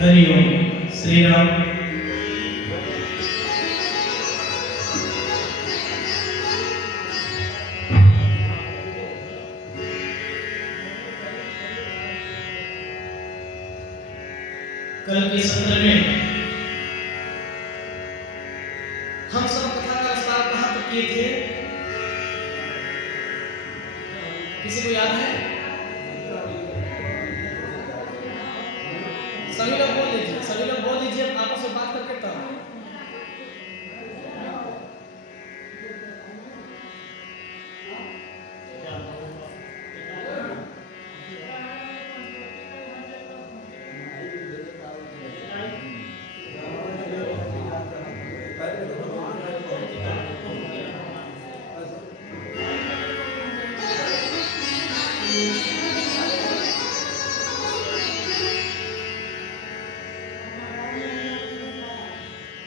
हरि ओम श्री राम। कल के सत्र में हम सब कथा का विस्तार कहाँ तक किए थे? किसी को याद है? सभी लोग बोल लीजिए, सभी लोग बोल लीजिए आपस में बात करके तब।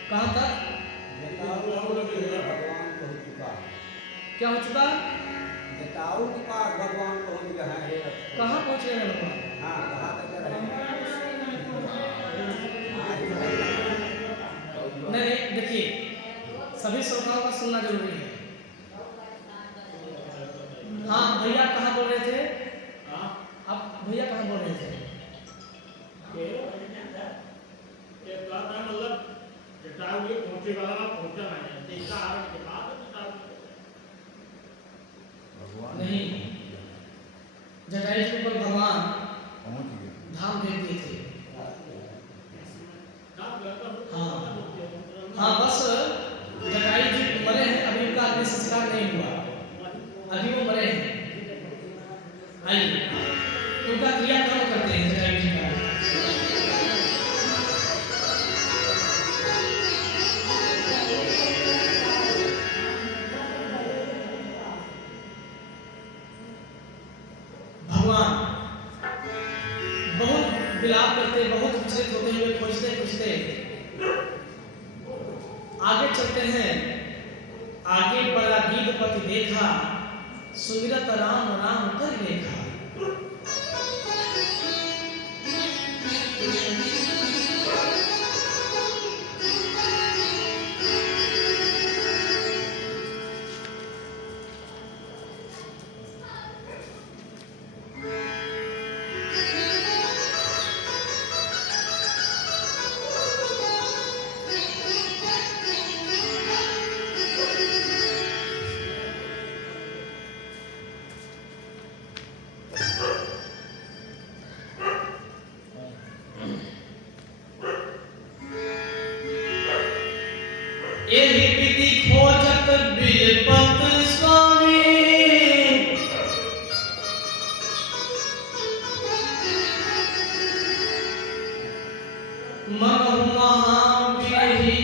कहाँ तक? क्या हो चुका? भगवान पहुंच गया है। कहाँ पहुँच गए भगवान? हाँ, कहाँ तक रहे? नहीं, देखिए सभी श्रोताओं का सुनना जरूरी है। हाँ भैया कहाँ बोल रहे थे? आप भैया कहाँ बोल रहे थे? पहुंचे वाला ना पहुंचा नहीं, इसका आरंभ के बाद नहीं, जटायु जी पर भगवान धाम दे दिए थे। हाँ हाँ, बस जटायु जी मरे हैं, अभी उनका अग्नि संस्कार नहीं हुआ, अभी वो मरे हैं। आइए उनका क्रियाक्रम करते हैं जटायु जी का। भगवान बहुत विलाप करते, बहुत विचलित होते हुए खोजते खोजते आगे चलते हैं। आगे बड़ा गीधपति देखा, सुमिरत राम राम कर देखा। खोजत बिलपत स्वामी, मनहु महाविरही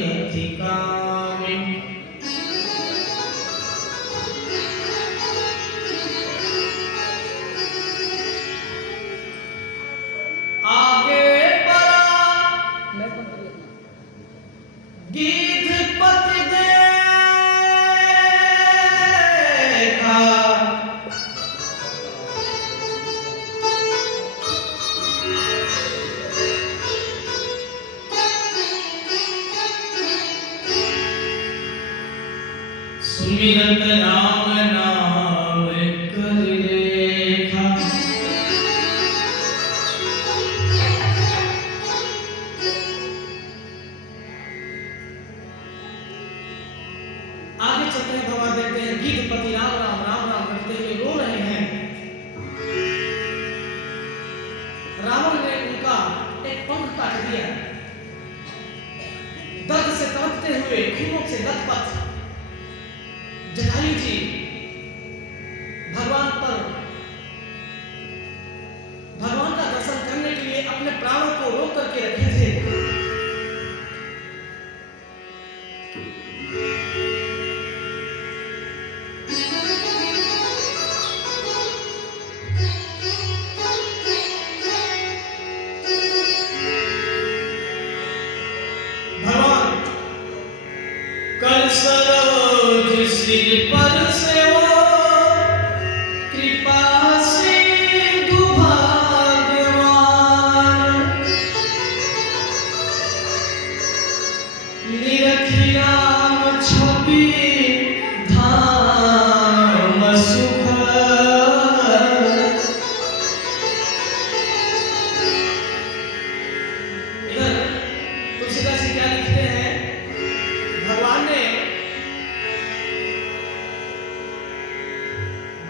अति कामी। आगे बढ़ा गीधपति देखा, सुमिरत राम नाम कर देखा। आगे चलते हैं, भगवान देखते हैं गीधपति राम राम राम राम करते हुए रो रहे हैं। रावण ने उनका एक पंख काट दिया। दर्द से तड़पते हुए, खूनों से लथपथ जटायु जी भगवान का दर्शन करने के लिए अपने प्राणों को रोक करके रखे थे। भगवान कल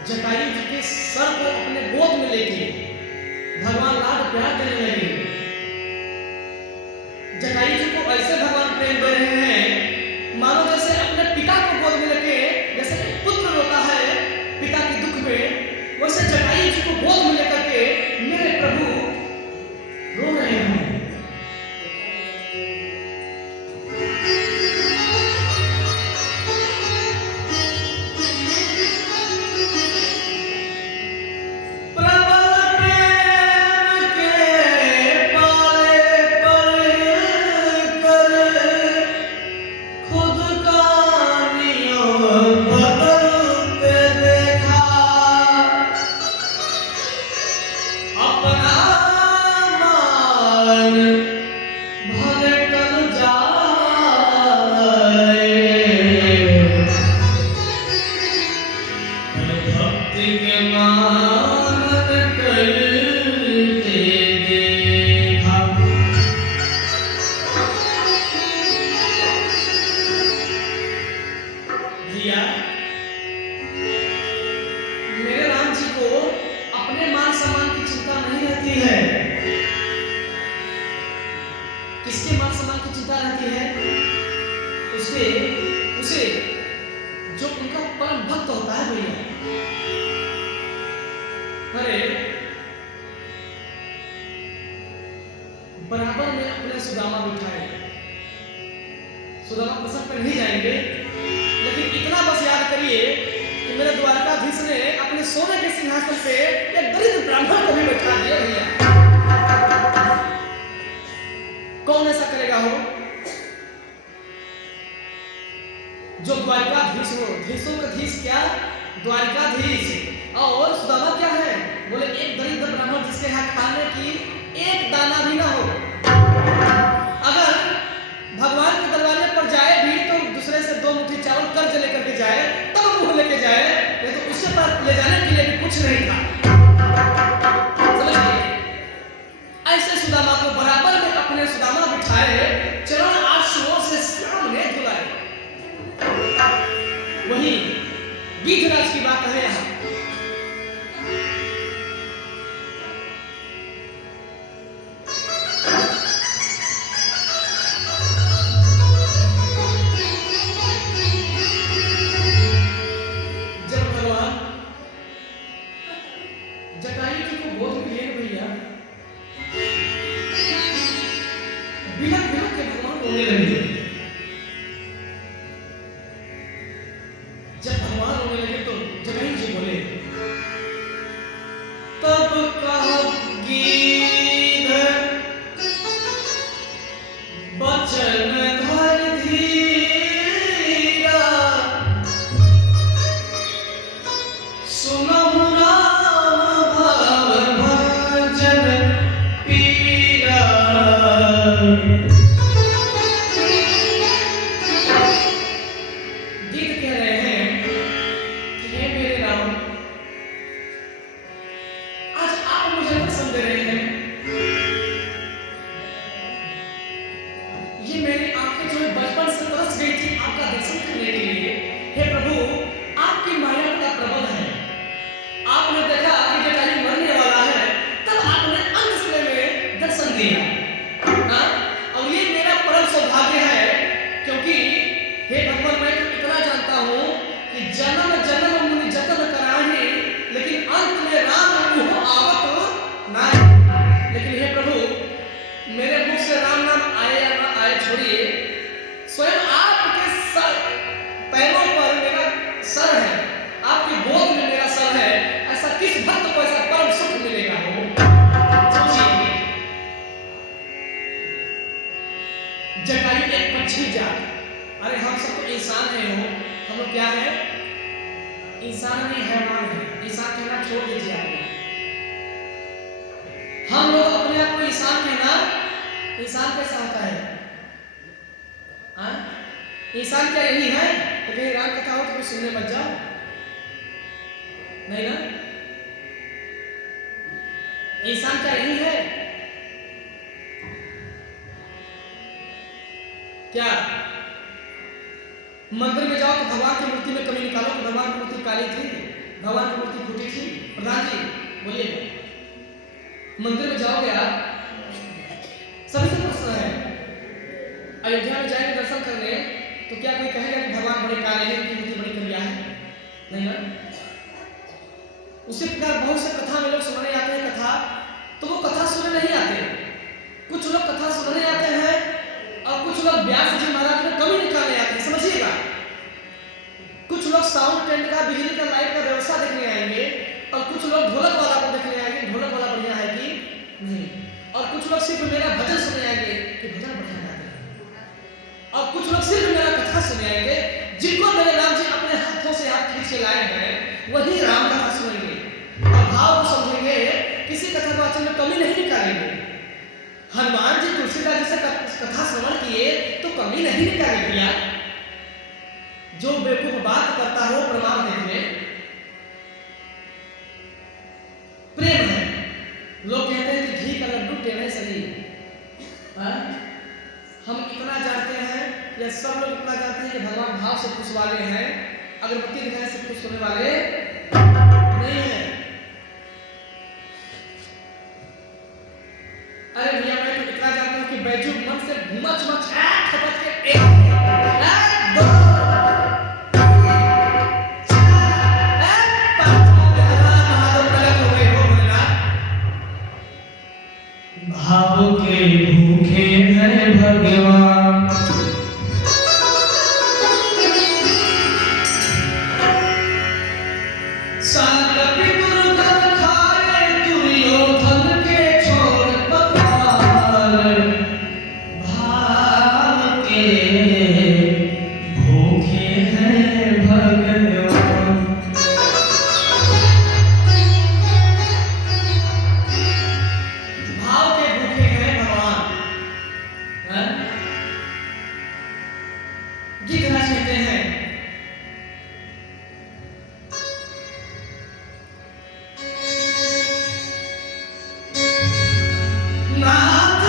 जटायु जी के सर को अपने गोद में लेके भगवान लाड प्यार देने लगे। जटायु जी को ऐसे भगवान प्रेम दे रहे हैं मानो जैसे अपने पिता को गोद में लेके, जैसे एक पुत्र रोता है पिता के दुख में, वैसे जटायु जी को गोद में लेकर के मेरे प्रभु रो रहे हैं। मेरे राम जी को अपने मान सम्मान की चिंता नहीं रहती है। किसके मान सम्मान की चिंता रहती है? उसे जो उनका परम भक्त होता है भैया। अरे बराबर में अपने सुदामा बिठाए। सुदामा प्रसंग पर नहीं जाएंगे, लेकिन इतना बस याद करिए कि मेरे द्वारकाधीश ने अपने सोने के सिंहासन पे एक दरिद्र ब्राह्मण को भी बैठा दिया भैया। कौन ऐसा करेगा हो? जो द्वारकाधीश हो। धीशों का धीश क्या? द्वारकाधीश। और सुदामा क्या है? बोले एक दरिद्र ब्राह्मण जिसके यहाँ खाने की एक दाना भी ना हो। अगर भगवान के दरवाजे पर जाए भी तो दूसरे से 2 मुट्ठी चावल कर्ज लेकर के जाए, तब मुंह लेके जाए, नहीं तो उससे पर ले जाने के लिए भी कुछ नहीं था। समझिए, ऐसे सुदामा को बराबर में अपने सुदामा बिठाए, चरण आंसुओं से सामने धुलाए। वही गीधराज की बात है यहाँ। जब भगवान रोने लगे तो जटायु जी बोले, तब कहोगी बचन धर धीरा, सुनहु राम भाव भजन पीरा। गीत कह रहे हैं कि हे मेरे राम, आज आप मुझे पसंद दे रहे हैं। ये मेरी आंखें जो है बचपन से तरस गई थी आपका दर्शन करने के लिए। हे प्रभु, आपकी माया बड़ा प्रबल है। आपने देखा कि जटायु मरने वाला है, तब आपने अंत समय में दर्शन दिया। और ये मेरा परम सौभाग्य है, क्योंकि हे भगवान, मैं तो इतना जानता हूँ कि जन्म जन्म मुनि जतन कराहे, लेकिन अंत में राम मुह आवत नाहि। लेकिन हे प्रभु, मेरे मुख से राम नाम आए या ना आए छोड़िए, स्वयं आपके सर पैरों पर मेरा सर है, आपकी गोद में मेरा सर है। ऐसा किस भक्त को ऐसा परम सुख मिलेगा हो? सोचिए, जटायु एक पक्षी जात। अरे हम सब तो इंसान है हो, हम लोग क्या है? इंसान नहीं, हैवान है। इंसान कहना छोड़ दीजिए आप लोग। हम लोग अपने आप को इंसान कहना, इंसान कैसा होता है? इंसान क्या यही है कि कहीं राम कथा हो तो कुछ सुनने मत जाओ? नहीं ना? इंसान क्या यही है क्या? मंदिर में जाओ तो भगवान की मूर्ति में कमी निकालो कि भगवान की मूर्ति काली थी, भगवान की मूर्ति बोलिए, मंदिर में जाओगे आप, सभी से प्रश्न है, अयोध्या में जाएंगे दर्शन करने तो क्या कोई कहेगा कि भगवान बड़े काले हैं, इनकी मूर्ति बड़ी करिया है? नहीं ना। उसी प्रकार बहुत से कथा में लोग सुनने आते हैं कथा, तो वो कथा सुनने नहीं आते। कुछ लोग कथा सुनने आते हैं और कुछ लोग व्यास जी महाराज में कमी निकालने आते हैं, समझिएगा। कुछ लोग साउंड टेंट का, बिजली का, लाइट का व्यवस्था देखने आएंगे और कुछ लोग ढोलक वाला को देखने आएंगे, ढोलक वाला बढ़िया है कि नहीं, और कुछ लोग सिर्फ मेरा भजन सुनने आएंगे कि भजन बढ़िया गाते हैं, और कुछ लोग सिर्फ मेरा कथा सुनने आएंगे। जिनको मेरे राम जी अपने हाथों से हाथ खींच के लाए हैं वही राम कथा सुनेंगे और भाव को समझेंगे, किसी कथा वाचन में कमी नहीं निकालेंगे। हनुमान जी तुलसीदास जी से कथा श्रवण किए तो कमी नहीं निकालेंगे भैया। जो बेवकूफ बात करता हो प्रमाण देखने, प्रेम है। लोग कहते हैं कि घी का लड्डू टेढ़े सही, हम इतना जानते हैं या सब लोग इतना जानते हैं कि भगवान भाव से खुश वाले हैं, अगरबत्ती दिखाने से खुश होने वाले नहीं है। अरे भैया मैं तो इतना जानता हूं कि बैजू मन से घुमा चुमा खपत के एक दो भाव के भूखे हैं भगवान, सारपी दुर्गत खाए दुर्योधन के छोड़ पताल, भाव के भूखे हैं भगवान। भाव के भूखे हैं भगवान। गीतराज कहते हैं नाथ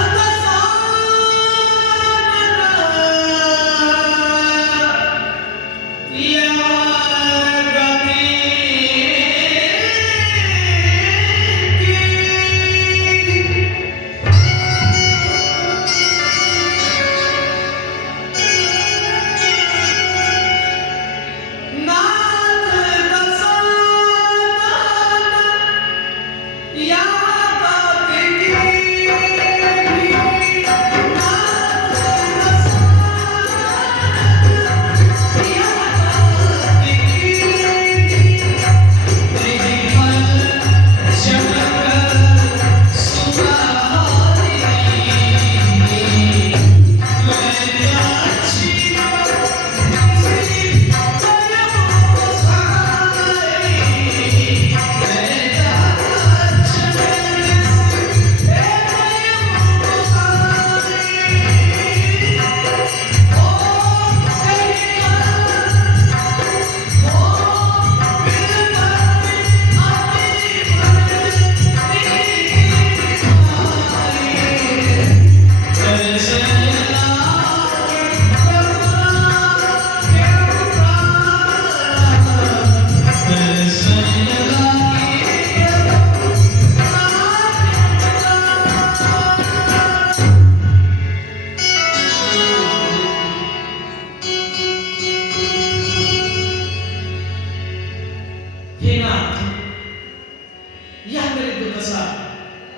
यह मेरी दुर्दशा,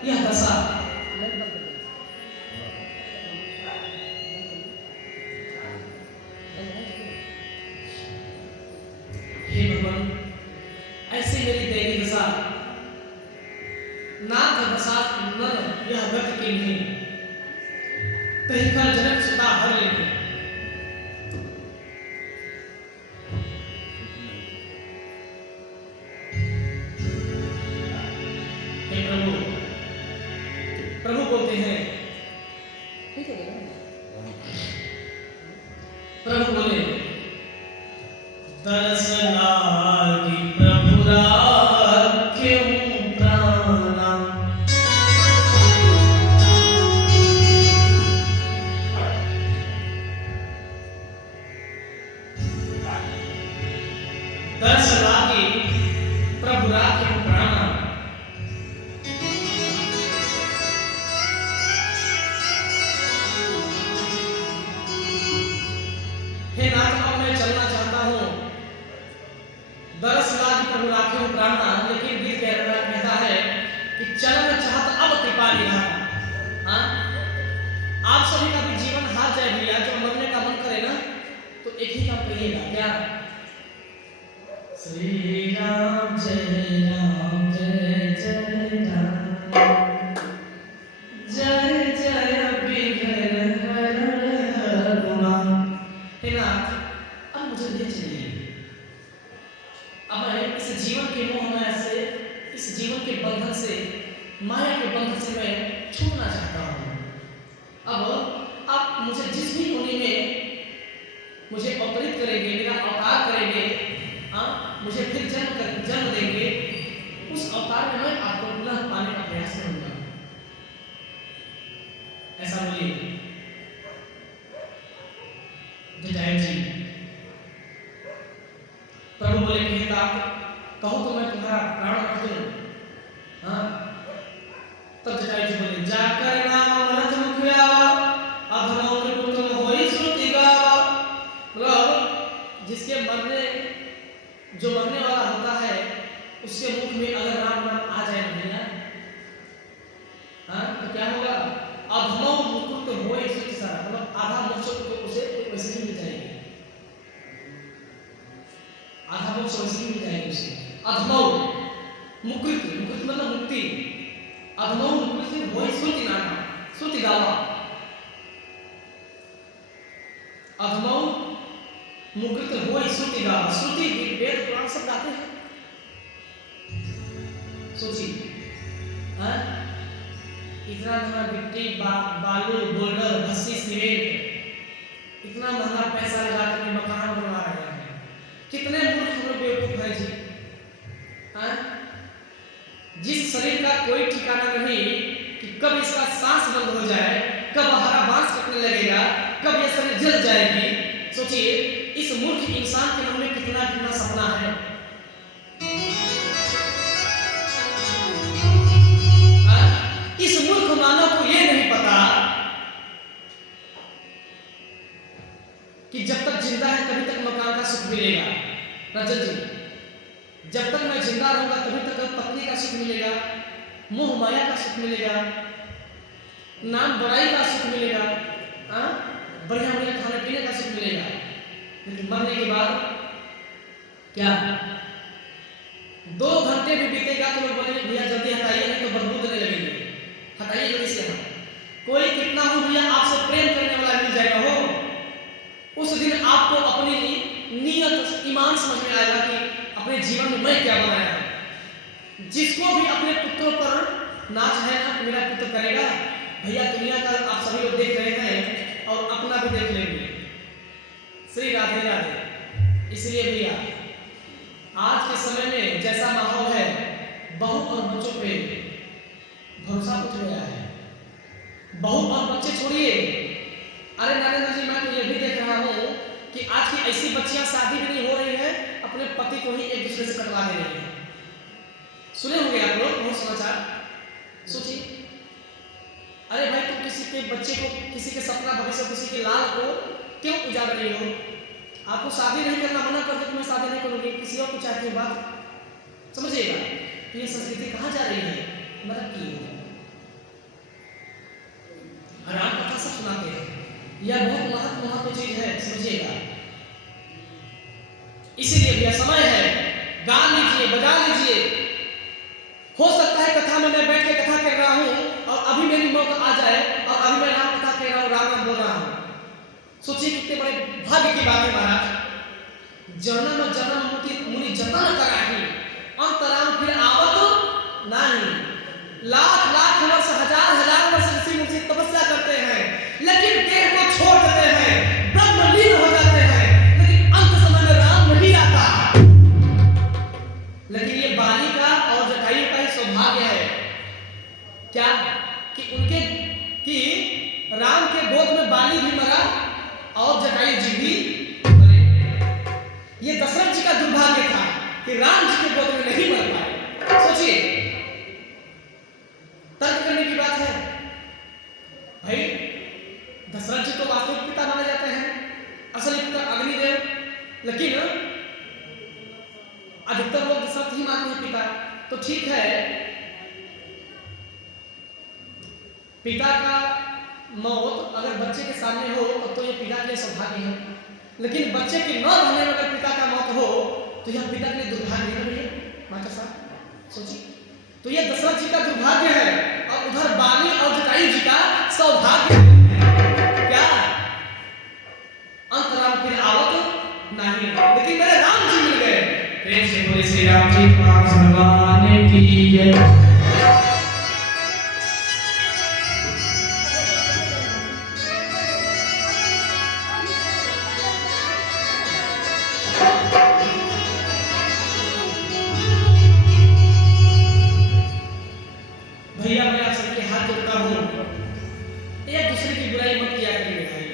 यह दशा हे भगवान, ऐसी मेरी दैनी दशा, नाथ दशा नर यह व्यक्त की नहीं, कहीं कर जनक सुता हर लेंगे। प्रभु बोलते हैं, प्रभु बोले दर्शनागी प्रभु राख्यं प्राणा, दर्शनागी प्रभु राख्यं प्राणा, चलन चाहत अब कृपा निधान। हाँ, आप सभी का भी जीवन हार जाए भैया, जब मरने का मन करे ना तो एक ही काम करिएगा, क्या? श्री राम जय राम जय जय राम, जय जय विघ्न हरण हनुमान। हे नाथ, अब मुझे ले चलिए। अब मैं इस जीवन के मोह माया से, इस जीवन के बंधन से, माया के बंधन से मैं छूटना चाहता हूँ। अब आप मुझे जिस भी कोने में मुझे अवतरित करेंगे, मेरा अवतार करेंगे, हाँ, मुझे फिर जन्म देंगे, उस अवतार में मैं आपको पुनः पाने का प्रयास करूंगा। ऐसा बोलिए जटायु जी। प्रभु बोले कि कहो तो मैं तुम्हारा प्राण रख दूं। हाँ, तब जटायु जी बोले जाकर नाम रथ मुखिया अधनो त्रिपुत्र होई श्रुति गावा। मतलब जिसके जो मरने वाला होता है उसके मुख में अगर राम नाम आ जाए भैया, हाँ, तो क्या होगा? अधनो मुकुट होई श्रुति सारा, मतलब आधा मोक्ष तो उसे वैसे ही मिल जाएगी, आधा मोक्ष वैसे ही मिल जाएगी उसे। अधनो मुकुट, मुकुट मतलब मुक्ति। अधनो मुकुट से होई श्रुति नाम, श्रुति गावा। अधनो मुकुट होई श्रुति गावा। श्रुति वेद पुराण सब गाते हैं। सोचिए, हाँ, इतना महंगा मिट्टी, बालू, बोल्डर, धस्सी, सीमेंट, इतना महंगा पैसा लगा कर मकान बनवा रहे हैं। कितने मूर्ख हम लोग बेवकूफ हैं जी। हाँ, जिस शरीर का कोई ठिकाना नहीं कि कब इसका सांस बंद हो जाए, कब हरा बांस कटने लगेगा, कब यह शरीर जल जाएगी। सोचिए, इस मूर्ख इंसान के मन में कितना कितना सपना है। इस मूर्ख मानव को यह नहीं पता कि जब तक जिंदा है तभी तक मकान का सुख मिलेगा। रजत जी, जब तक मैं जिंदा रहूंगा तभी तक पत्नी का सुख मिलेगा, मोह माया का सुख मिलेगा, नाम बड़ाई का सुख मिलेगा, बढ़िया बढ़िया खाने पीने का सुख मिलेगा। लेकिन मरने के बाद क्या? 2 घंटे भी बीतेगा तो लोग बोलेंगे भैया जल्दी हटाइए, नहीं तो बदबू देने लगेंगे, हटाइए जल्दी से। कोई कितना हो भैया आपसे प्रेम करने वाला मिल जाएगा हो, उस दिन आपको अपनी नियत ईमान समझ में आएगा कि अपने जीवन में मैं क्या बनाया है। जिसको भी अपने पुत्रों पर नाच है ना, मेरा पुत्र करेगा भैया, दुनिया का आप सभी लोग देख रहे हैं और अपना भी देख लेंगे। श्री राधे राधे। इसलिए भैया आज के समय में जैसा माहौल है, बहू और बच्चों पे भरोसा उठ गया है। बहू और बच्चे छोड़िए, अरे नरेंद्र जी, मैं तो ये भी देख रहा हूँ कि आज की ऐसी बच्चियां शादी भी नहीं हो रही हैं, अपने पति को ही एक दूसरे से कटवा दे रही हैं। सुने होंगे आप लोग बहुत समाचार। सोचिए, अरे भाई तुम किसी के बच्चे को, किसी के सपना भविष्य, किसी के लाल को क्यों उजाड़ रही हो? आपको शादी नहीं करना मना कर दे तो मैं शादी नहीं करूंगी, किसी और को चाहती हूँ, बात समझिएगा। ये संस्कृति कहाँ जा रही है? मतलब की राम कथा सब सुनाते हैं, यह बहुत महत्व चीज है, समझिएगा। इसीलिए भैया समय है, गा लीजिए, बजा लीजिए। हो सकता है कथा में मैं बैठ के कथा कर रहा हूँ और अभी मेरी मौत आ जाए और अभी मैं राम कथा कह रहा हूँ, राम बोल रहा हूँ। सोचिए कितने बड़े भाग्य की बात है महाराज। जन्म जन्म मुनि जतन कराही, अंतराम फिर आवत नहीं। लाख लाख वर्ष, हजार हजार वर्ष ऋषि मुनि तपस्या करते हैं, लेकिन देह को छोड़ देते हैं, ब्रह्मलीन हो जाते हैं, लेकिन अंत समय में राम नहीं आता। लेकिन ये बाली का और जटायु का ही सौभाग्य है क्या कि उनके कि राम के गोद में बाली भी मरा और जटायु जी भी मरे। ये दशरथ जी का दुर्भाग्य था कि राम जी के गोद में नहीं मर पाए। सोचिए, तर्क करने की बात है भाई। दशरथ जी तो वास्तविक पिता माने जाते हैं, असली पिता अग्निदेव, लेकिन अधिकतर लोग दशरथ ही मानते हैं पिता। तो ठीक है, पिता का मौत अगर बच्चे के सामने हो तो यह पिता के लिए सौभाग्य है, लेकिन बच्चे के न रहने में अगर पिता का मौत हो तो यह पिता के लिए दुर्भाग्य है। भैया मास्टर साहब सोचिए, तो यह दशरथ जी का दुर्भाग्य है और उधर बाली और जटायु जी का सौभाग्य है। क्या अंतराम फिर आवत नहीं, लेकिन मेरे राम जी मिल गए। प्रेम से बोले श्री राम जी भगवान की जय। भैया मैं आप सबके हाथ जोड़ता हूँ, एक दूसरे की बुराई मत किया करिए भाई।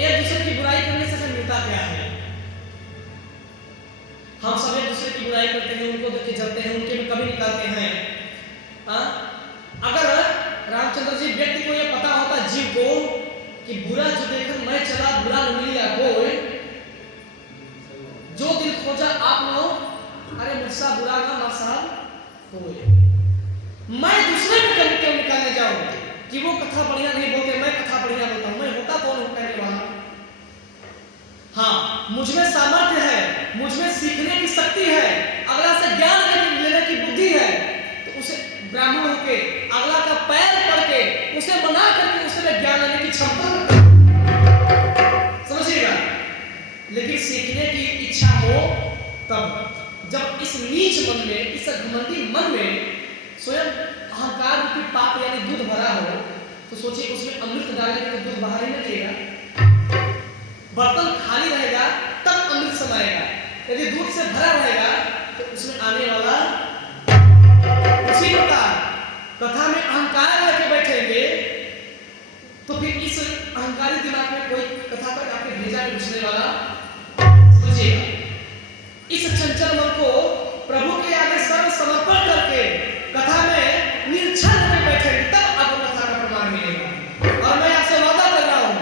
एक दूसरे की बुराई करने से मिलता क्या है? हम सब एक दूसरे की बुराई करते हैं, उनको देख के जलते हैं, उनके में कभी निकालते हैं। अगर रामचंद्र जी व्यक्ति को यह पता होता जीव को कि बुरा जो देखकर मैं चला बुरा न मिलिया कोई, जो दिल खोजा आप नो अरे मुझसा बुरा ना मसा कोई, मैं दूसरे को कभी क्यों निकालने जाऊं कि वो कथा बढ़िया नहीं बोलते, मैं कथा बढ़िया बोलता हूं। मैं होता कौन हूं कहने वाला? हाँ, मुझ में सामर्थ्य है, मुझ में सीखने की शक्ति है, अगला से ज्ञान लेने की बुद्धि है, तो उसे ब्राह्मण होके अगला का पैर पड़ के उसे मना करके उसे ज्ञान लेने की क्षमता समझिएगा। लेकिन सीखने की इच्छा हो तब, जब इस नीच मन में, इस घमंडी मन में स्वयं अहंकार रूपी पाप यानी दूध भरा हो, तो सोचिए उसमें अमृत डालेंगे तो दूध बाहर ही न जाएगा। बर्तन खाली रहेगा तब अमृत समाएगा, यदि दूध से भरा रहेगा तो उसमें आने वाला। उसी प्रकार कथा में अहंकार लेके बैठेंगे तो फिर इस अहंकारी दिमाग में कोई कथा पर आपके भेजा में घुसने वाला। समझिएगा, इस चंचल मन को प्रभु के आगे सर्व समर्पण करके कथा में निरीक्षण करके बैठेंगे तब आपको कथा का प्रमाण मिलेगा। और मैं आपसे वादा कर रहा हूं,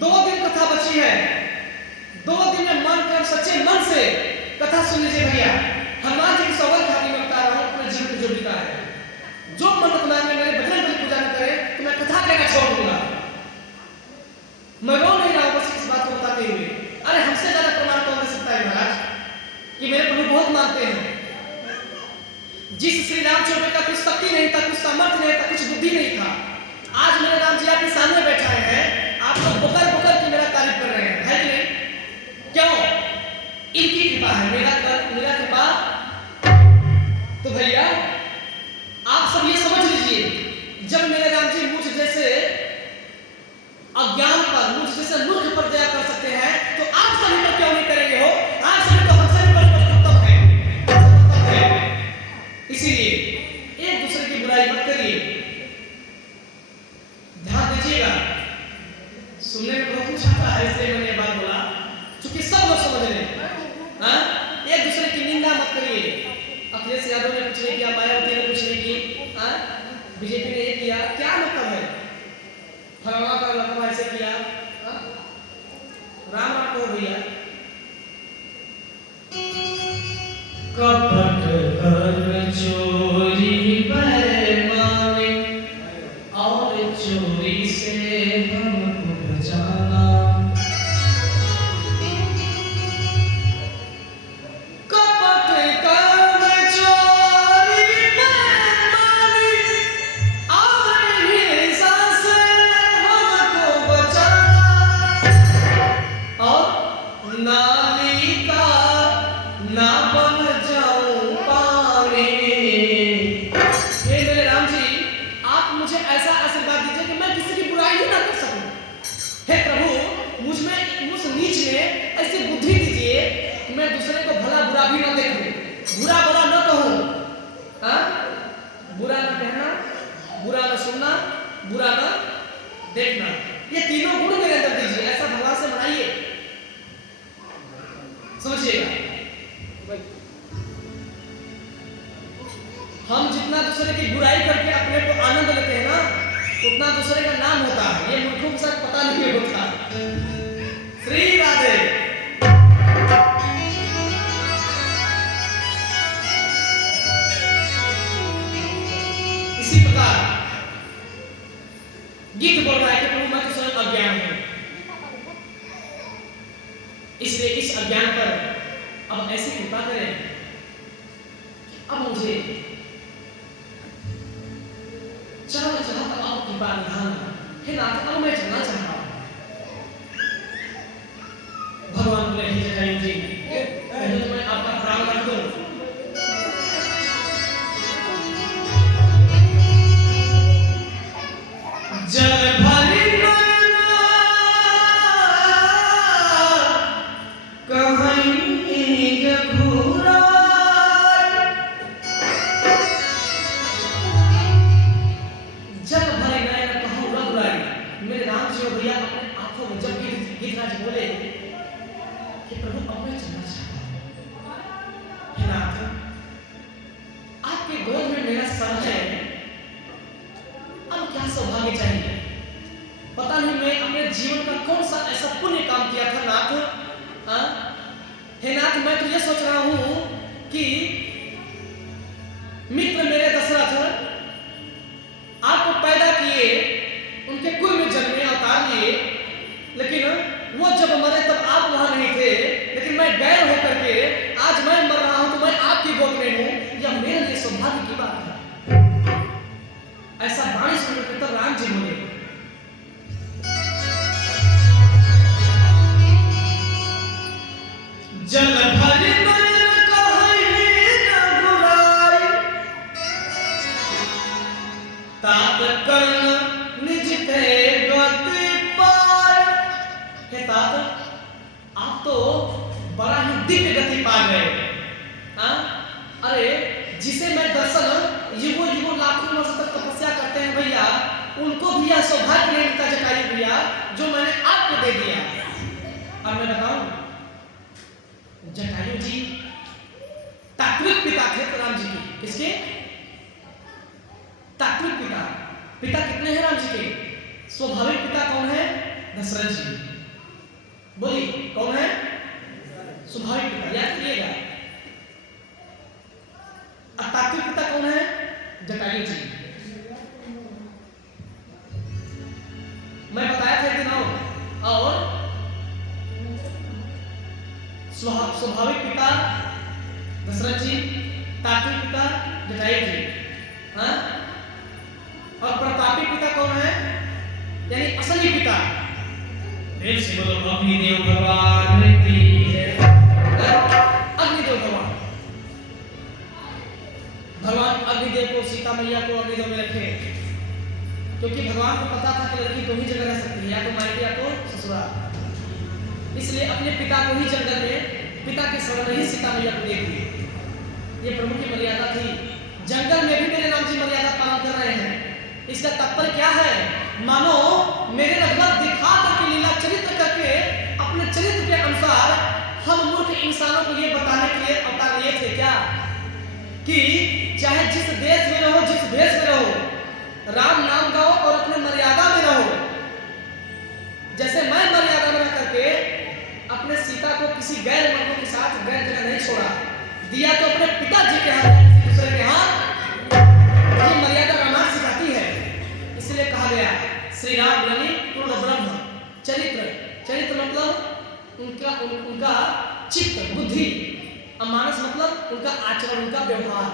2 दिन कथा बची है, 2 दिन में मन कर सच्चे मन से कथा सुन लीजिए भैया। हनुमान जी की सौगंध खाती मैं बता रहा हूं, अपने जीवन में जो बीता है, जो मन्नत मांगे मेरे बजरंग बली पूजा न करे तो मैं कथा कहना छोड़ दूंगा। मैं रो नहीं रहा हूं बस इस बात को बताते हुए। अरे हमसे ज्यादा प्रमाण कौन दे सकता है महाराज कि मेरे प्रभु बहुत मानते हैं। जिस श्री राम चौबे का कुछ शक्ति नहीं था, कुछ सामर्थ्य नहीं था, कुछ बुद्धि नहीं था, आज मेरे राम जी आपके सामने बैठा है, आप लोग बुकर बुकर की मेरा तारीफ कर रहे हैं, है कि नहीं? क्यों? इनकी कृपा है, मेरा कृपा। तो भैया आप सब ये समझ लीजिए, जब मेरे राम जी मुझ जैसे अज्ञान पर, मुझ जैसे मूर्ख पर दया कर सकते हैं, तो आप सभी पर क्यों नहीं करेंगे? हो आप सभी तो हमसे भी बड़े उत्तम है। इसीलिए एक दूसरे की बुराई मत करिए, ध्यान दीजिएगा। सुनने में बहुत कुछ आता है, इसलिए मैंने ये बात बोला क्योंकि सब लोग समझ लें। एक दूसरे की निंदा मत करिए। अखिलेश यादव ने कुछ नहीं किया, मायावती ने कुछ नहीं की, बीजेपी ने ये किया, क्या मतलब है? फलाना का लड़का ऐसे किया, राम राम को भैया कपट कर चोरी बेईमानी और चोरी से हमको बचाना। कपट कर चोरी बेईमानी और हिंसा से हमको बचाना, और नाली का ना बन जाऊं पानी। हे मेरे राम जी, आप मुझे ऐसा आशीर्वाद दीजिए कि मैं किसी की बुराई ही ना कर सकूं। हे प्रभु, मुझ नीच में ऐसी बुद्धि दीजिए कि मैं दूसरे को भला बुरा भी ना देखूं, बुरा बुरा न कहूं, बुरा न कहना, बुरा न सुनना, बुरा न देखना, ये तीनों गुण मेरे अंदर दीजिए। ऐसा भगवान से मनाइए, समझिएगा। हम जितना दूसरे की बुराई करके अपने को आनंद लेते हैं ना, उतना दूसरे का नाम होता है। ये मूर्खों को शायद पता नहीं होता। श्री राधे। अब ऐसी कृपा करें, अब मुझे चलना चाहता हूं, आप कृपा निधान हे नाथ, अब मैं चलना चाहता हूं। भगवान बोले हे जटायु जी, पहले तो मैं आपका प्राण रख दूं। जल भरी नैना कहीं घूरा, जल भरी नैना कहूं रघुराई। मेरे राम जी और भैया अपने आंखों में जब गीतराज बोले कि प्रभु अब मैं चलना चाहता हूं, हे नाथ आपके गोद में मेरा सर है, अब क्या सौभाग्य चाहिए। पता नहीं मैं अपने जीवन का कौन सा ऐसा पुण्य काम किया था नाथ, हाँ हे नाथ, मैं तो ये सोच रहा हूं कि मित्र मेरे दशरथ आपको पैदा किए, उनके कुल में जन्मे, अवतार लिए, लेकिन वो जब मरे तब आप वहां नहीं थे, लेकिन मैं गैर होकर के आज मैं मर रहा हूं तो मैं आपकी गोद में हूं, यह मेरे लिए सौभाग्य की बात है। ऐसा वाणी सुनकर तब राम जी बोले, जल भरी नैन कहीं रघुराई, तात कर्ण निज ते गति पाए। हे तात, आप तो बड़ा ही दिव्य गति पा गए, हाँ? अरे जिसे मैं दर्शन युगों युगों लाखों वर्ष तक तपस्या करते हैं भैया, उनको भी यह सौभाग्य नहीं मिलता जटायु भैया जो मैंने आपको दे दिया। अब मैं बताऊं, जटायु जी तात्विक पिता थे राम जी के। किसके? तात्विक पिता। पिता कितने हैं राम जी के? स्वाभाविक पिता कौन है? दशरथ जी। बोली कौन है? स्वाभाविक पिता, याद करिएगा। तात्विक पिता कौन है? जटायु जी। मैं बताया था एक दिन, और स्वाभाविक पिता दशरथ जी, तात्विक पिता जटायु जी, हाँ? और प्रतापी पिता कौन है? यानी असली पिता। प्रेम से बोलो अग्निदेव भगवान की जय। अग्निदेव भगवान, भगवान अग्निदेव को, सीता मैया को अग्निदेव में रखे, क्योंकि भगवान को पता था कि लड़की दो ही जगह रह सकती है, या तो मायके या तो ससुराल। इसलिए अपने पिता को ही जंगल में, पिता के शरण में ही सीता मैया को दे दिए। ये प्रभु की मर्यादा थी। जंगल में भी मेरे राम जी मर्यादा पालन कर रहे हैं। इसका तात्पर्य क्या है? मानो मेरे रघुवर दिखा करके, लीला चरित्र करके, अपने चरित्र के अनुसार हम मूर्ख इंसानों को ये बताने के लिए अवतार लिए थे क्या, कि चाहे जिस देश में रहो, जिस देश में रहो, राम नाम गाओ और अपने मर्यादा में रहो। जैसे मैं मर्यादा में रह करके अपने सीता को किसी गैर मर्दों के साथ गैर जगह नहीं छोड़ा, दिया तो अपने पिताजी के हाथ, किसी दूसरे के हाथ। ये मर्यादा रामायण सिखाती है। इसलिए कहा गया श्री राम यानी पूर्ण ब्रह्म। चरित्र, चरित्र मतलब उनका चित्त, बुद्धि। मानस मतलब उनका आचरण, उनका व्यवहार।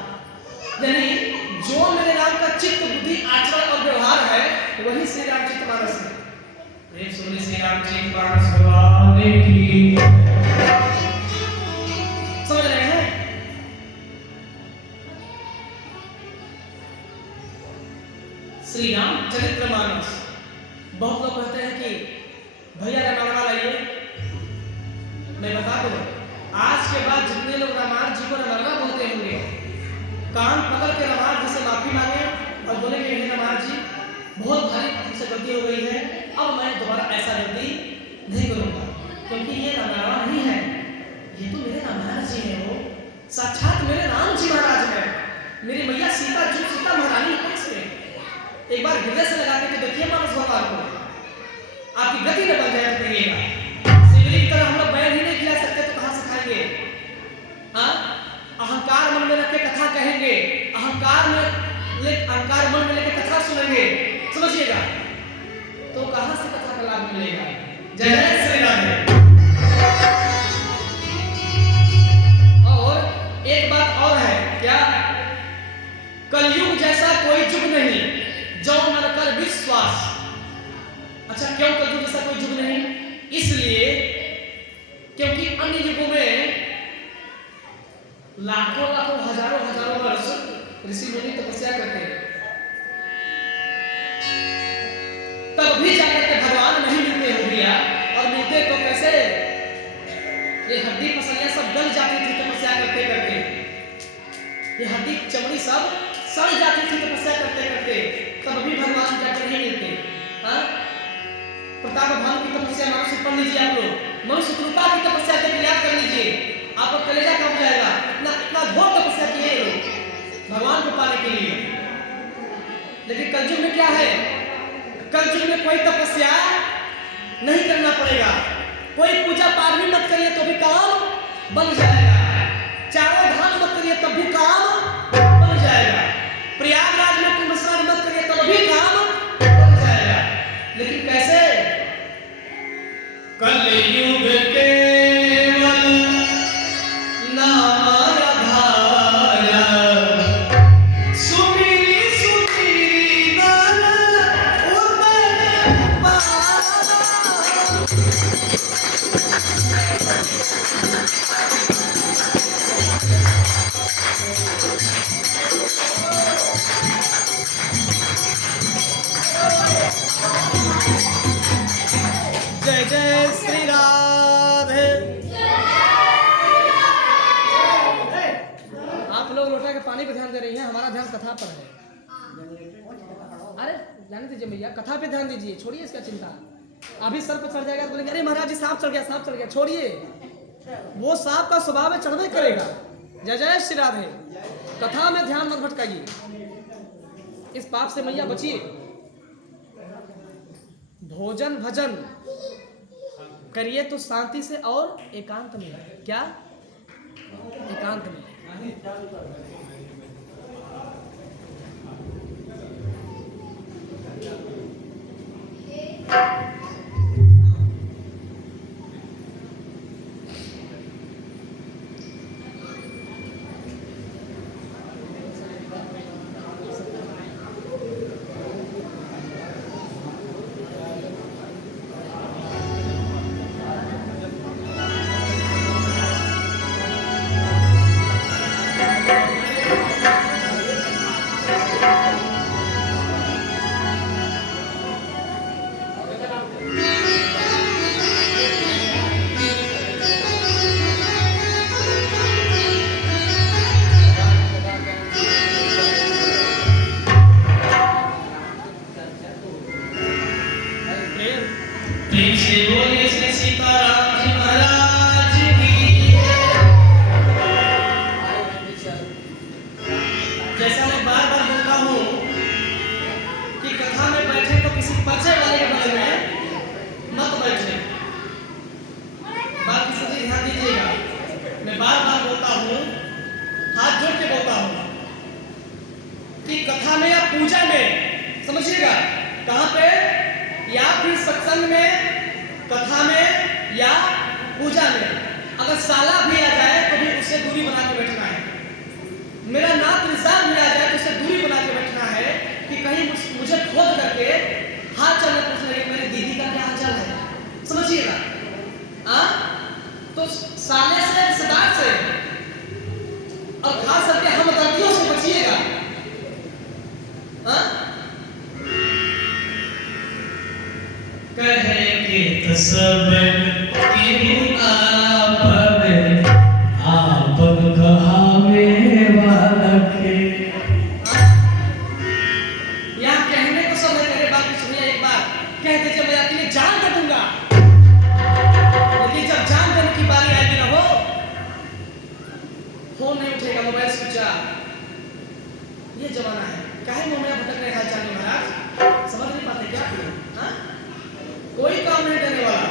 यानी जो मेरे राम का चित्त, बुद्धि, आचरण और व्यवहार है, वही श्री रामचरित मानस है। प्रेम सुनिए श्री रामचरित मानस भगवान की। समझ रहे हैं? श्री राम चरित्रमानस। बहुत लोग कहते हैं कि भैया रामायण लाइए। मैं बता दूं, आज के बाद जितने लोग रामायण जी को रामायण बोलते होंगे, कान पकड़ के रामायण जी से माफी मांगे और बोले कि हे रामायण जी, बहुत भारी मुझसे गलती हो गई है, अब मैं दोबारा ऐसा गलती नहीं करूंगा, क्योंकि ये रामायण नहीं है, ये तो मेरे रामायण जी है। वो साक्षात मेरे राम जी महाराज है। मेरी मैया सीता, जो सीता महारानी है, एक बार हृदय से लगा के देखिए मानस भगवान को, आपकी गति न बन जाए तो कहिएगा। शिवली की तरह हम लोग बैल ही नहीं खिला सकते तो कहां से खाएंगे? हाँ, अहंकार मन में रख के कथा कहेंगे, अहंकार मन में लेके कथा सुनेंगे, समझिएगा, तो कहां से कथा का लाभ मिलेगा? जय जय श्री राम। जैसा कोई युग नहीं जो मन कर विश्वास। अच्छा, क्यों कलयुग जैसा कोई युग नहीं? इसलिए क्योंकि अन्य युगों में लाखों लाखों हजारों हजारों वर्ष ऋषि मुनि तपस्या करते हैं, तब भी जाकर के भगवान नहीं मिलते हो गया। और मिलते तो कैसे? ये हड्डी पसलियां सब गल जाती थी तपस्या करते करते, ये हड्डी चमड़ी सब सड़ जाती थी तपस्या करते करते, तब भी भगवान जाकर नहीं मिलते। हाँ, प्रताप भानु की तपस्या मनुष्य पढ़ लीजिए आप लोग, मनुष्य कृपा की तपस्या के याद कर लीजिए, आपका कलेजा कम जाएगा। इतना घोर तपस्या की है लोग भगवान को पाने के लिए। लेकिन कलयुग में क्या है? कलयुग में कोई तपस्या नहीं करना पड़ेगा, कोई पूजा पाठ भी मत करिए तो भी काम बन जाएगा, चारों धाम मत करिए तब भी काम बन जाएगा, प्रयागराज में कुंभ स्नान मत करिए तब भी काम बन जाएगा। लेकिन कैसे? कलयुग केवल नाम आधारा, सुमिरी सुमिरी नर उतर पारा। जय जय श्री राधे। आप लोग लोटा के पानी पे ध्यान दे रही हैं, हमारा ध्यान कथा पर है। अरे जाने दीजिए भैया, कथा पे ध्यान दीजिए, छोड़िए इसका चिंता। अभी सर पे चढ़ जाएगा तो बोलेंगे अरे महाराज जी सांप चढ़ गया, सांप चढ़ गया। छोड़िए, वो सांप का स्वभाव है, चढ़वे करेगा। जय जय श्री राधे। कथा में ध्यान मत भटकाइए, इस पाप से मैया बचिए। भोजन भजन करिए तो शांति से और एकांत में। क्या? एकांत में। कि कथा में या पूजा में, समझिएगा, कहां पे? या फिर सत्संग में, कथा में या पूजा में अगर साला भी आ जाए तो भी उससे दूरी बना के बैठना है। मेरा नात निशान भी आ जाए तो उससे दूरी बना के बैठना है कि कहीं मुझे खोद करके हाथ चलने पूछ लगे मेरी दीदी का क्या हाल चाल है। समझिएगा, तो साले से, रिश्तेदार से और खास करके हम दादियों से बचिएगा। कहे के सब आप कहावे वाला के। यहाँ कहने को सब है, मेरे बात की सुनिए एक बार। कह दीजिए मैं आपके लिए जान दे दूंगा, लेकिन जब जान देने की बारी आएगी ना, हो फोन नहीं उठेगा, मोबाइल स्विच ऑफ। ये जमाना है, काहे मुंह में भटक रहे हाल चाल में महाराज, समझ नहीं पाते क्या? कोई काम नहीं करने वाला,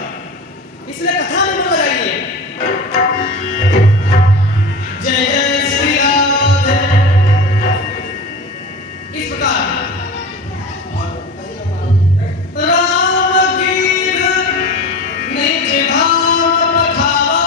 इसलिए कथा में मन लगाइए। जय जय श्री राधे। इस प्रकार राम गीत निज भाव पठावा,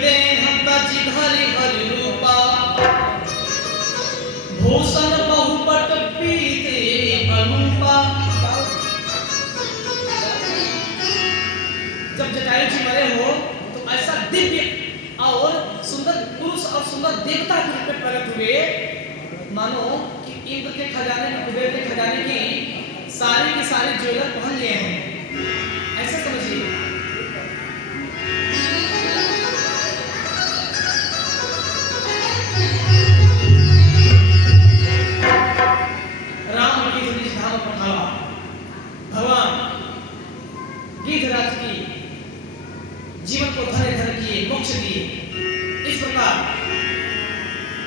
देह तज धरि हरि रूपा भूषण बहुपट पीते अनुपा। जब जटायु जी मरे हो तो ऐसा दिव्य और सुंदर पुरुष और सुंदर देवता के रूप में प्रकट हुए, मानो कि इंद्र के खजाने में, कुबेर के खजाने की सारी ज्वेलर पहन लिए हैं, ऐसा समझिए। राम की निज धाम पठावा, भगवान गिरिराज की जीवन को धन्य धन्य किए, मोक्ष दिए। इस प्रकार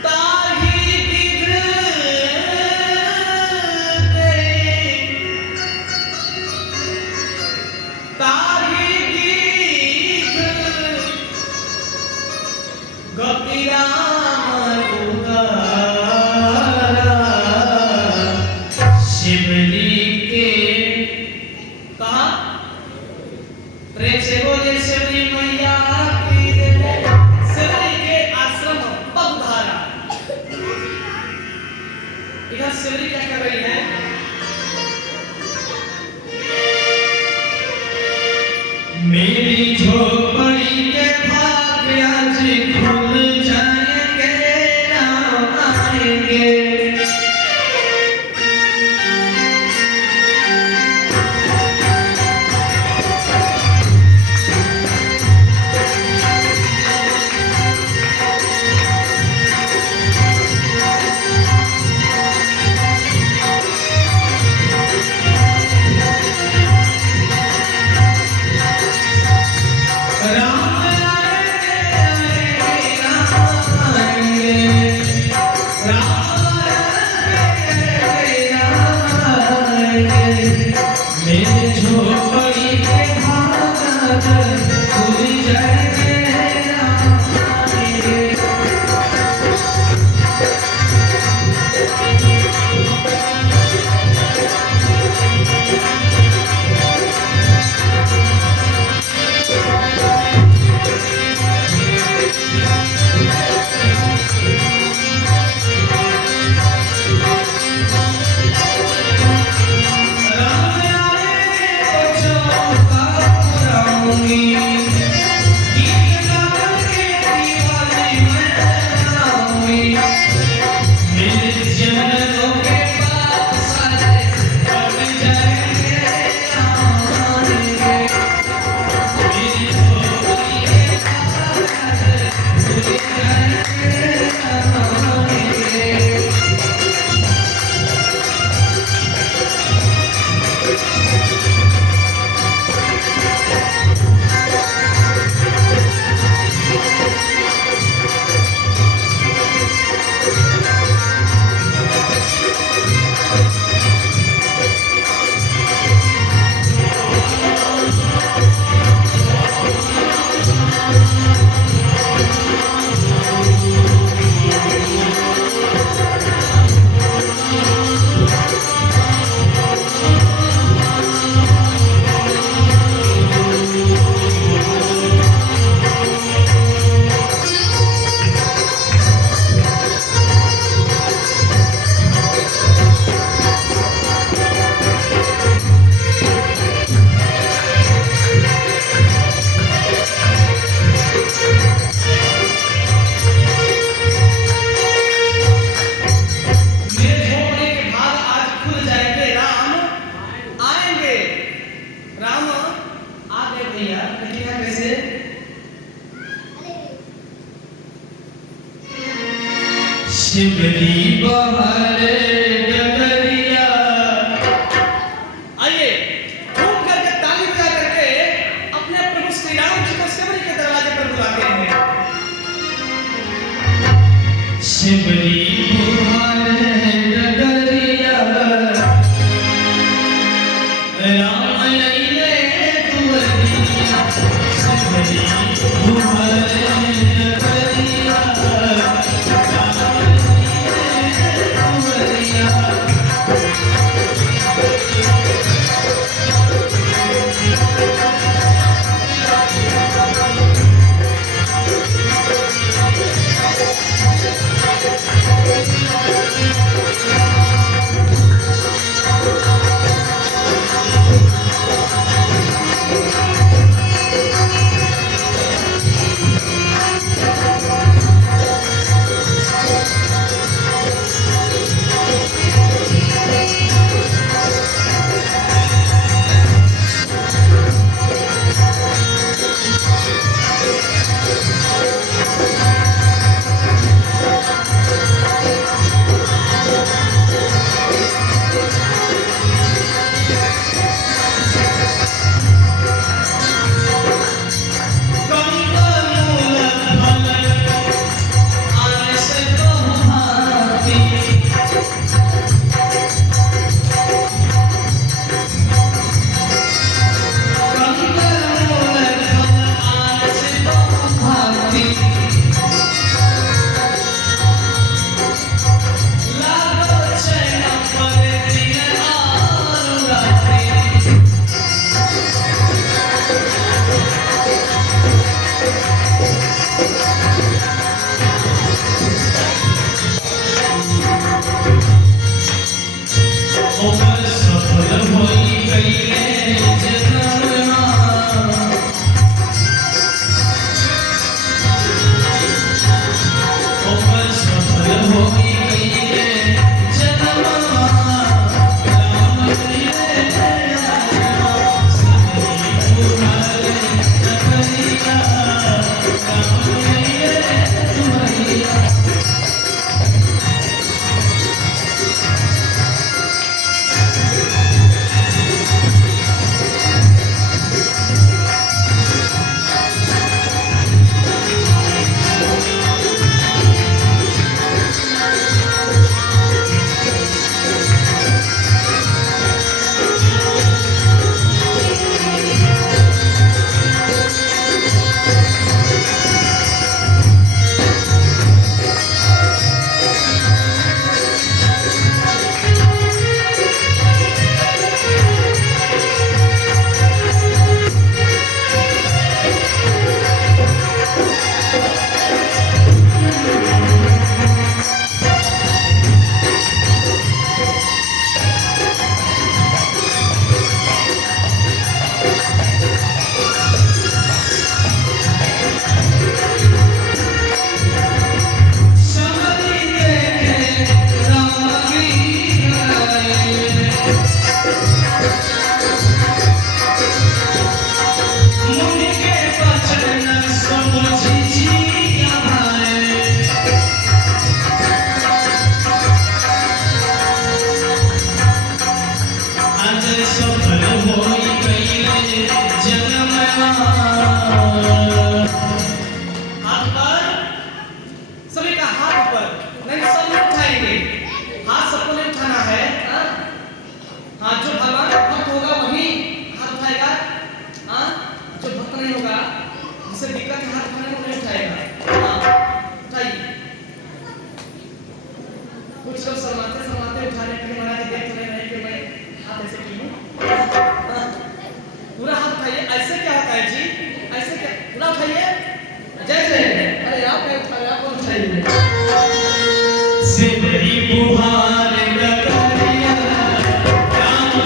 ताहि गिर ताहि गिर गोपी राम उतारा शिवरी के। कहा प्रेम से बोले शिवरी मैया की जय। शिवरी के आश्रम पगधारा। इधर शिवरी क्या कर रही है? मेरी झोपड़ी के भाग्य आज खुल जाएंगे, राम आएंगे। शिवली बहार डगरिया। आइए घूम करके ताली बजा करके अपने प्रभु श्री राम जी को शिवली के दरवाजे पर बुलाते हैं। शिवली बहार डगरिया राम लैले दुवरिया। शिवली बहार डगरिया आपका उठा रहे, आप उठाइए। से बड़ी बुहार डगरिया राम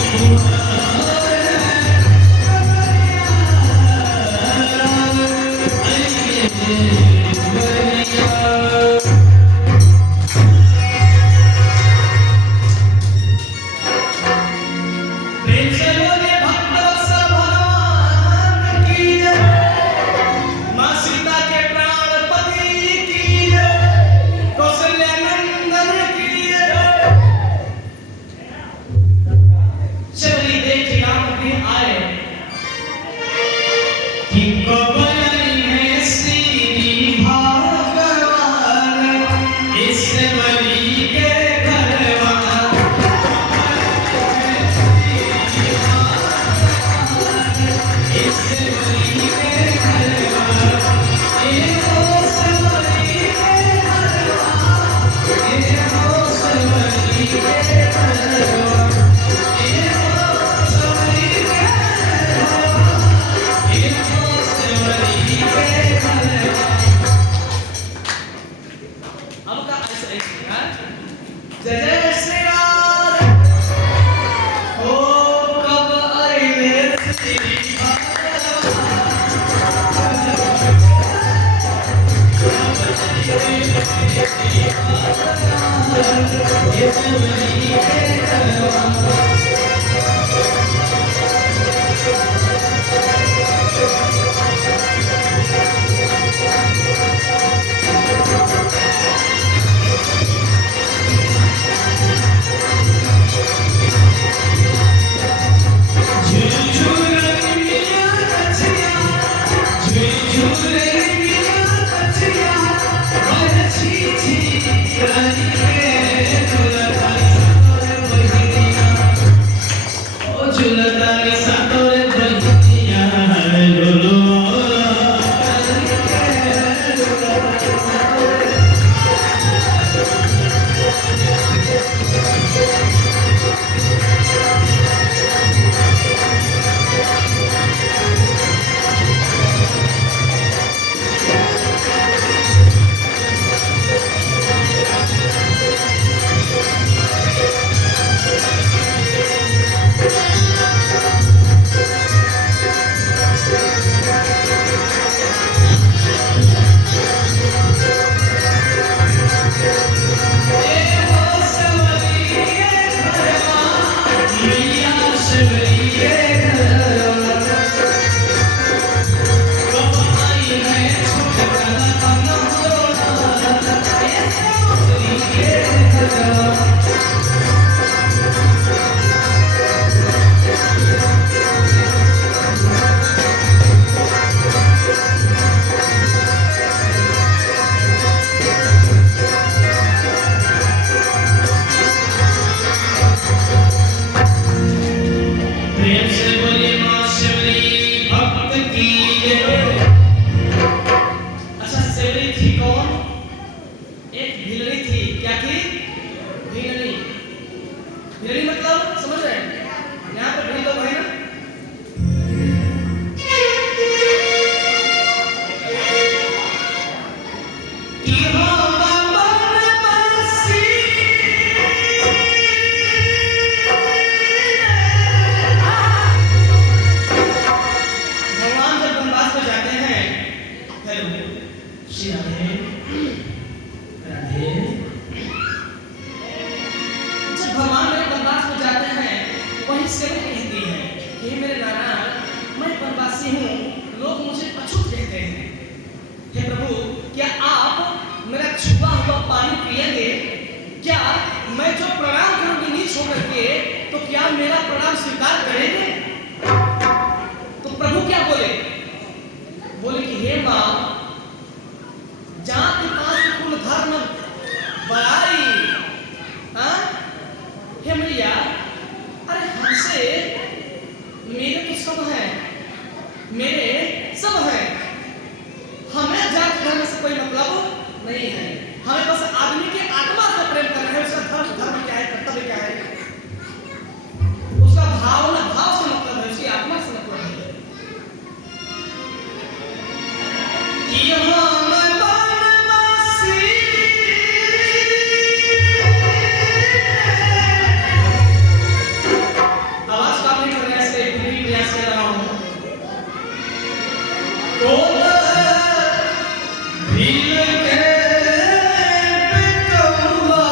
Thank you. यही मतलब समझ रहे हैं? यहाँ पे भी लोग हैं ना, भगवान जब वनवास में जाते हैं, हेलो श्री राधे राधे, जब भगवान मेरे वनवास में जाते हैं, वही सेवक कहती है कि हे मेरे नारायण, मैं वनवासी हूँ, लोग मुझे अछूत कहते हैं। हे प्रभु, क्या आप मेरा छुआ हुआ पानी पिएंगे? क्या मैं जो प्रणाम करूंगी नीच होकर के, तो क्या मेरा प्रणाम स्वीकार करेंगे? तो प्रभु क्या बोले? बोले कि हे माँ, जाति पात कुल धर्म बड़ाई, हाँ? हे मैया, अरे हमसे मेरे तो सब है, मेरे सब है, हमें जात धर्म से कोई मतलब नहीं है, हमें बस आदमी की आत्मा से प्रेम करना है। उसका धर्म क्या है, कर्तव्य क्या है, उसका भावना भाव से मतलब है, उसकी आत्मा से मतलब है। आवाज काम नहीं कर रहा है, इसलिए पूरी प्रयास कर रहा हूँ। भील के पितौआ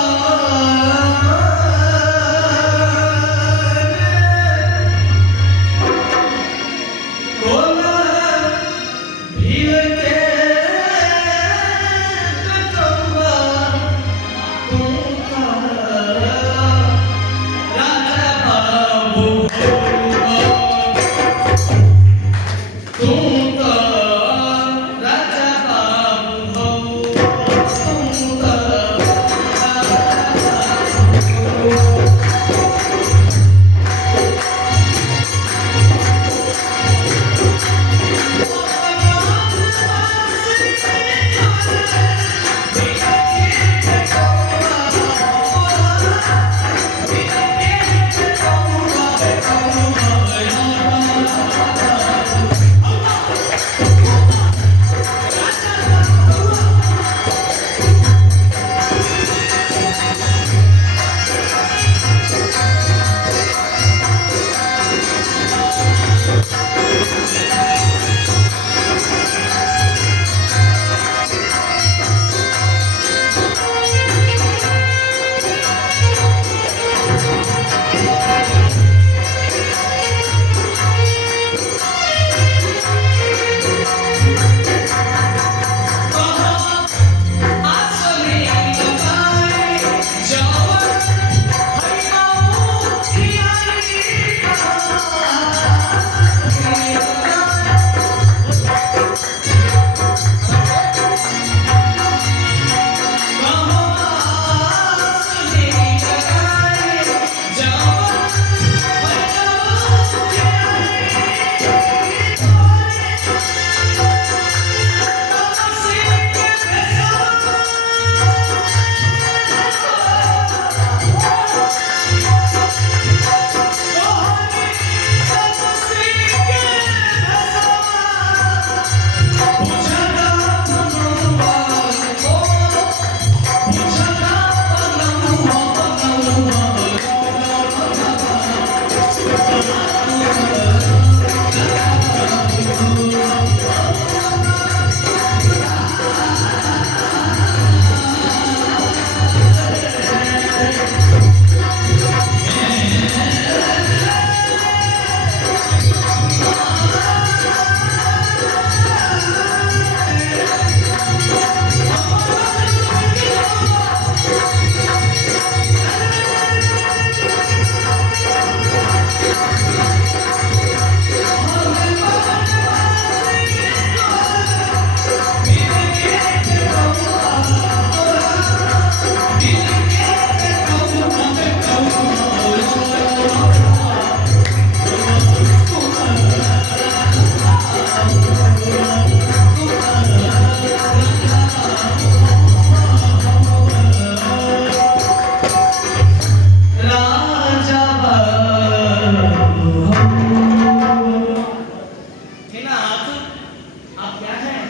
नाथ आप क्या हैं?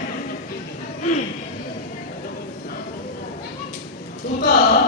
तू तो